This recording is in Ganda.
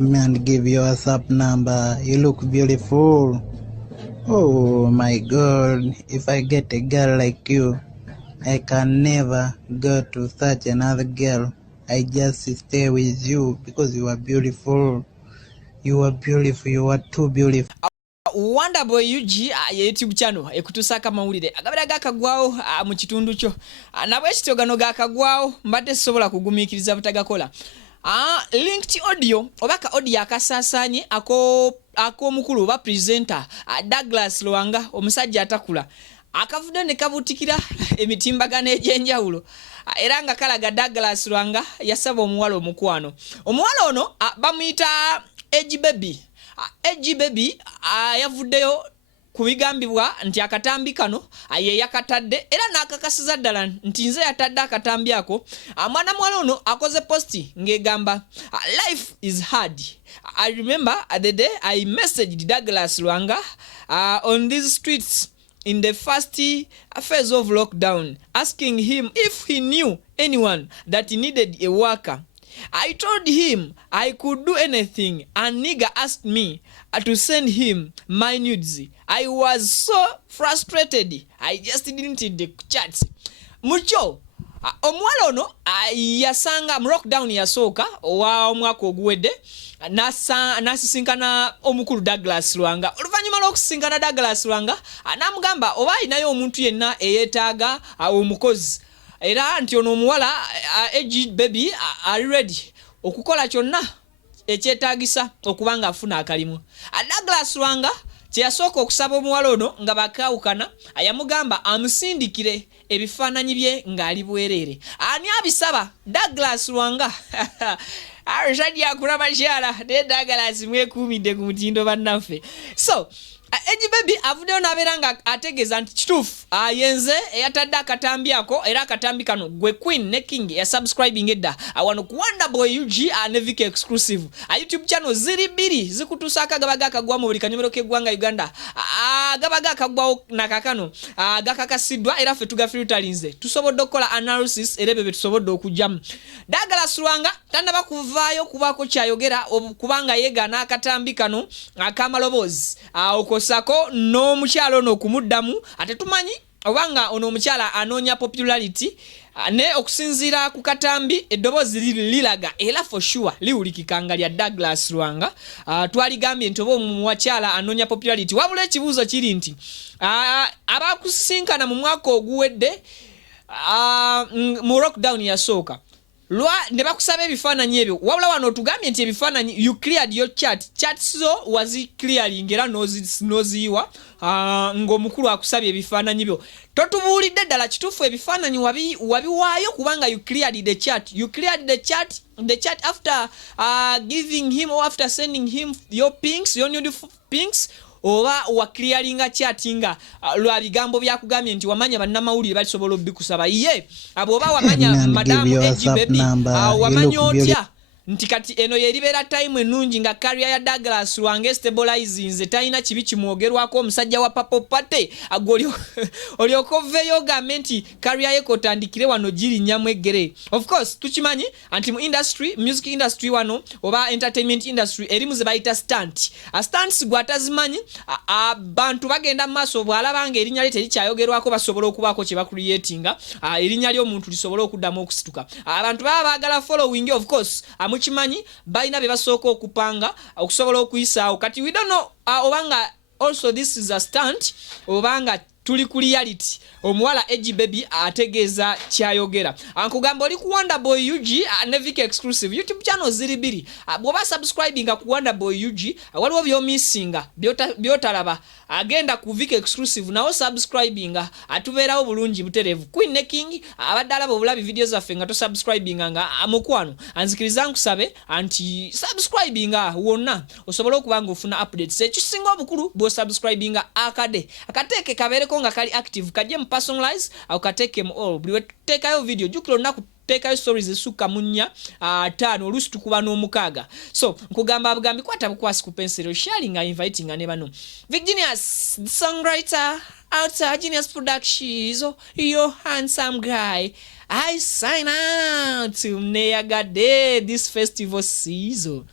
Let me give you a WhatsApp number. You look beautiful. Oh my God, if I get a girl like you, I can never go to such another girl. I just stay with you because you are beautiful. You are beautiful. You are too beautiful. Wonderboy UG YouTube channel ekutusaka mawulire agabira gakagwawo mu kitundu kyo nabwe kitogano gakagwawo mbadde sobola kugumikiriza butagakola linked audio obaka audio akasasanye ako mukulu ba presenter Douglas Lwanga omusajja atakula akavude ne kabutikira emitimbagano ejenjawulo era nga kalaga Douglas Lwanga yasaba omuwala omukwano omuwala ono bamuyita Edgy Baby Edgy Baby yavuddeyo kubigambibwa nti akatambi kano ye yakatadde era nakakasiza ddala nti nze yatadde akatambi ako mwana mwala ono akoze posti ngegamba life is hard. I remember the day I messaged Douglas Lwanga on these streets in the first phase of lockdown asking him if he knew anyone that needed a worker. I told him I could do anything and nigga asked me to send him my nudes. I was so frustrated. I just didn't read the chats. Mucho omwala ono yasanga mu lockdown yasooka owa omwaka oguwedde nasisinkana omukulu Douglas Lwanga. Oluvannyuma lw'okusisinkana Douglas Lwanga anamugamba oba ayinayo omuntu yenna eyeetaaga omukozi era nti ono omuwala Edgy Baby are ready okukola kyonna ekyetaagisa okubanga afuna akalimu. Douglas Lwanga kyeyasooka okusaba omuwala ono nga bakawukana yamugamba amusindikire ebifaananyi bye ng'ali bwereere. Ani abisaba? Douglas Lwanga. Arushaji akulaba kyala ne Douglas mwekuumidde ku mutindo bannaffe. So Edgy Baby avuddeyo n'abeera nga ategeeza nti kituufu yenze eyatadde akatambi ako era akatambi kano gwe Queen ne King ya subscribing edda wano ku Wonderboy UG ne Vika exclusive YouTube channel ziri bbiri zikutuusa akagaba gakagwa mu buli kanyomero k'eggwanga Uganda agaba gakagwawo nakakano gakakasiddwa era ffe tugafiltalinze tusobodde okukola analysis era ebyo bye tusobodde okujjamu. Douglas Lwanga tannaba kuvaayo kubaako kyayogera kubanga yeegaana akatambi kano akamalobozi okosako n'omukyalo ono okumuddamu ate tumanyi obanga ono omukyala anoonya popularity ne okusinziira ku katambi eddoboozi lilaga era for sure liwulikikanga lya Douglas Lwanga. Twaligambye nti oba omukyala anoonya popularity wabula ekibuuzo kiri nti abakusinkana mu mwaka oguwedde mu lockdown yasooka ne bakusaba ebifaananyi ebyo wabula wano otugambye nti ebifaananyi you cleared your chat zo wazi clearing era noziyiwa ng'omukulu akusabye ebifaananyi byo totubuulidde ddala kituufu ebifaananyi wabiwaayo kubanga you cleared the chat after giving him or after sending him your nude pinks oba wa clearinga chattinga lwa bigambo byakugambye nti wamanya bannamawulire balisobola obikusaba ye abo oba wamanya madamu Edgy Baby wamanya otya nti kati eno yeribeera time ennungi nga career ya Douglas Lwanga stabilizinze talina kibi kimwogerwako omusajja wa Purple Party olyokoveyo ogambe nti career ye kotandikire wano girinnyamu eggere. Of course tukimanyi anti mu music industry wano oba entertainment industry erimu ze bayita stunt. Stunts gwatazimanyi abantu bagenda mu maaso bw'alaba nga erinnya lye terikyayogerwako basobola okubaako kye bakuriyetinga erinnya ly'omuntu lisobola okuddamu okusituka. Abantu baba baagala following of course kimanyi balina bye basooka okupanga okusobola okuyisaawo kati we don't know obanga also this is a stunt obanga tuli ku reality omuwala Edgy Baby ategeeza kyayogera. Ankugamba oli ku Wonderboy UG ne Vika exclusive YouTube channel ziri bbiri bw'oba subscribing ku Wonderboy UG waliwo by'omissinga byotalaba agenda ku Vika exclusive nawo subscribing atubeerawo bulungi butereevu. Queen ne King abadde alaba obulabi video zaffe nga tosubscribing nga amukwano anzikiriza nkusabe anti subscribing wonna osobola okuba nga ofuna updates ekisinga obukulu bw'osubscribing akateeke kabeereko nga kali active kajje mu personalize akateeke mu all buli wetuteekayo video jukira olunaku tuteekayo stories esukka mu 5 oluusi tukuba n'omukaaga. So nkugamba abugambi kwata bukwasi ku pensero sharing and inviting ne bano Virginius the songwriter outside Genius Productions your handsome guy I sign out to Neagade this festival season.